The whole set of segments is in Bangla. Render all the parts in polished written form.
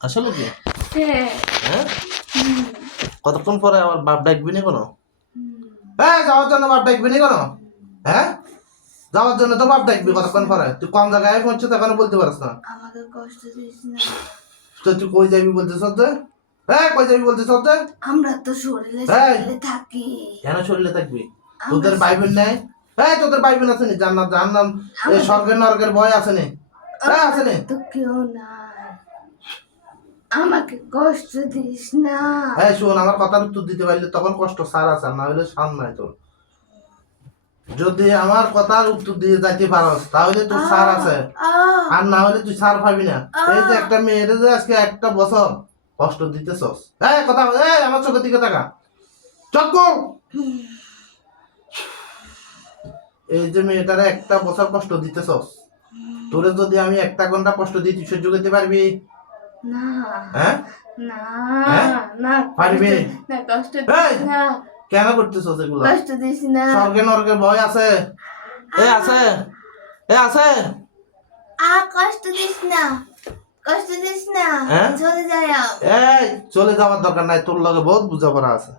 আসলে কি হ্যাঁ হ্যাঁ কতক্ষণ পরে আবার বাপ ডাকবি নি কোনো হ্যাঁ যাওয়ার জন্য বাপ ডাকবি নি কোনো হ্যাঁ যাওয়ার জন্য তো বাপ ডাকবি কতক্ষণ পরে তুই কম জায়গায় পৌঁছে তখন বলতে পারিস না আমাকে কষ্ট দিস না তো তুই কই যাবি বলতেছ যে হ্যাঁ কই যাবি বলতেছ যে আমরা তো শরীরে এই! শরীরে থাকি কেন শরীরে থাকবি আমরা তোদের ভাই বোন নাই হ্যাঁ তোদের ভাই বোন আছে নি জান্নাত জাহান্নাম এই স্বর্গের নরকের ভয় আছে নি হ্যাঁ আছে নি তো কেউ নাই আমাকে কষ্ট দিস না হ্যাঁ শোন আমার কথার উত্তর দিতে পারলে তখন কষ্ট সার আছে আর না হলে সার নাই তোর যদি আমার কথার উত্তর দিয়ে যাইতে পারস তাহলে তোর সার আছে আহ, আর না হলে তুই সার পাবি না এই যে একটা মেয়ের যে আজকে একটা বছর কষ্ট দিতেছস এই কথা এই আমার চোখের দিকে তাকা চোখ খোল। এই যে মেয়েটারে একটা বছর কষ্ট দিতেছস তোরে যদি আমি একটা ঘন্টা কষ্ট দিই তুই সহ্য করতে পারবি না হ্যাঁ না হ্যাঁ? না পারবি? না কষ্ট এই! দিস না কেন করতেছস এগুলো কষ্ট দিস না স্বর্গে নরকের ভয় আছে এ আছে এ আছে কষ্ট দিস না কষ্ট দিস না হ্যাঁ? চলে যায় এই চলে যাওয়ার দরকার নাই তোর লগে বহুত বুঝাপড়া আছে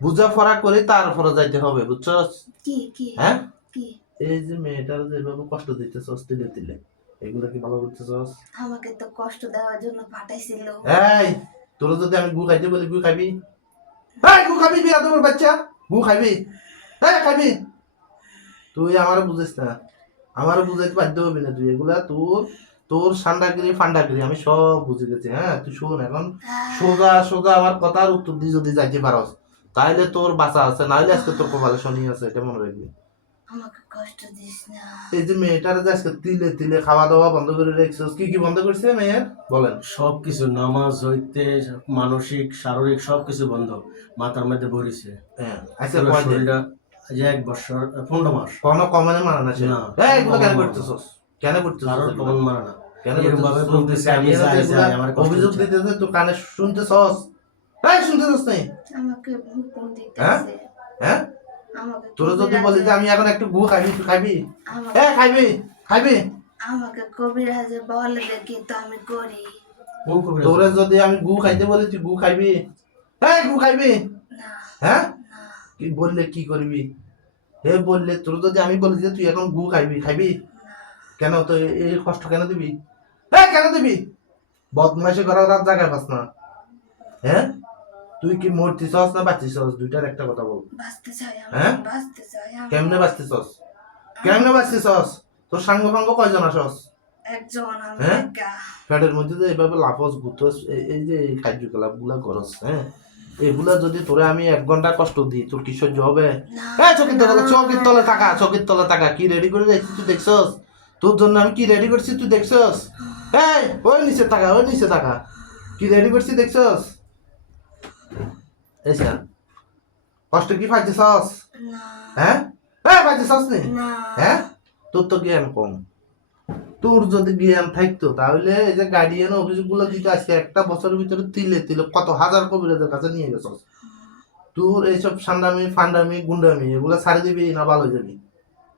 বুঝাপড়া করে তারপরে যাইতে হবে বুঝছস কি কি হ্যাঁ কি এই যে মেয়েটার যেভাবে কষ্ট দিতেছস তিলে তিলে এগুলো কি ভালো করতেছস আমাকে তো কষ্ট দেওয়ার জন্য পাঠাইছিল এই তোর যদি আমি গু খাইতে বলি গু খাবি এই গু খাবি বিয়া তোমার বাচ্চা গু খাবি এই খাবি তুই আমার বুঝিস না আমার বুঝাইতে বাধ্য হবি না তুই এগুলা তোর তোর সান্ডাগিরি ফান্ডাগিরি আমি সব বুঝে গেছি হ্যাঁ তুই শোন এখন সোজা সোজা আমার কথার উত্তর দিয়ে যদি যাইতে পারস তাহলে তোর বাঁচা আছে নাহলে আজকে তোর কপালে শনি আছে এটা মনে রাখবি আমাকে কষ্ট দিস না এই যে মেয়েটার যে আজকে তিলে তিলে খাওয়া দাওয়া বন্ধ করে রেখেছিস কি কি বন্ধ করছে মেয়ের বলেন সবকিছু নামাজ হইতে মানসিক শারীরিক সবকিছু বন্ধ মাথার মধ্যে ভরিছে হ্যাঁ আজকে পুরো কয়দিন শরীরটা এই যে 1 বছর 15 মাস কোনো কমনে মানা না সে না। এই এগুলো কেন করতেছস কেন করতেছস কারোর এগুলো? কমন মানে না কেন এরকম ভাবে করতেছস? বলতেছে আমি এরা যাই যেগুলা যাই আমার কষ্ট অভিযোগ হচ্ছে। দিতেছে তুই কানে শুনতেছস এই শুনতেছস নাই আমাকে হুকুম হ্যাঁ? দিতেছে হ্যাঁ আমাকে তোর যদি বলি যে আমি এখন একটু গু খাবি তুই খাবি আমাকে এ খাবি খাবি আমাকে কবিরাজে বলে দেখি তো আমি করি কোন কবিরাজ? তোরে যদি আমি গু খাইতে বলি তুই গু খাইবি এই গু খাইবি না হ্যাঁ না কি বললে কি করবি হে বললে তোর যদি আমি বলি যে তুই এখন গু খাইবি খাইবি কেন তো এই কষ্ট কেন দিবি হ্যাঁ কেন দিবি বদমাইশি করার রাত জায়গায় পাস না হ্যাঁ তুই কি মরতেছস না বাঁচতেছস দুইটার একটা কথা বল বাঁচতে চাই হ্যাঁ? আমি বাঁচতে চাই আমি কেমনে বাঁচতেছস কেমনে বাঁচতেছস তোর সাঙ্গ ফাঙ্গ কয়জন আসস একজন আমি হ্যাঁ? একা পেটের মধ্যে যে এইভাবে লাফস গুতস এই যে এই কার্যকলাপ গুলা করস হ্যাঁ এগুলা যদি তোরে আমি 1 ঘন্টা কষ্ট দিই তোর কি সহ্য হবে না, হ্যাঁ চোখের তলে টাকা কি রেডি করে যাইছিস তুই দেখছস তোর জন্য আমি কি রেডি করছি তুই দেখছস এই ওই নিচে টাকা কি রেডি করছি দেখছস এই স্যার কষ্ট কি পাইতেছস না হ্যাঁ হ্যাঁ পাইতেছস নি না হ্যাঁ তোর তো জ্ঞান কম তোর যদি জ্ঞান থাকতো তাহলে এই যে গার্ডিয়ান অভিযোগগুলো দিতে আজকে একটা বছরের ভিতরে তিলে তিলে কত হাজার কবিরাজের কাছে নিয়ে গেছস তোর এইসব সান্ডামি ফান্ডামি গুন্ডামি এগুলো ছাড়ি দিবি না ভালো যাবি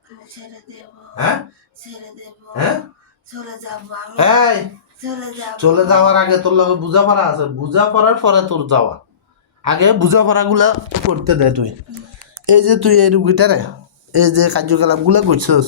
আমি ছেড়ে দেব হ্যাঁ ছেড়ে দেব হ্যাঁ চলে যাব আমি এই চলে যাব চলে যাওয়ার আগে তোর লগে বোঝাপড়া আছে বোঝাপড়ার পরে তোর যাওয়া আগে বোঝাপড়া গুলা করতে দে তুই এই যে তুই এই রুগীটারে এই যে কার্যকলাপ গুলা করছিস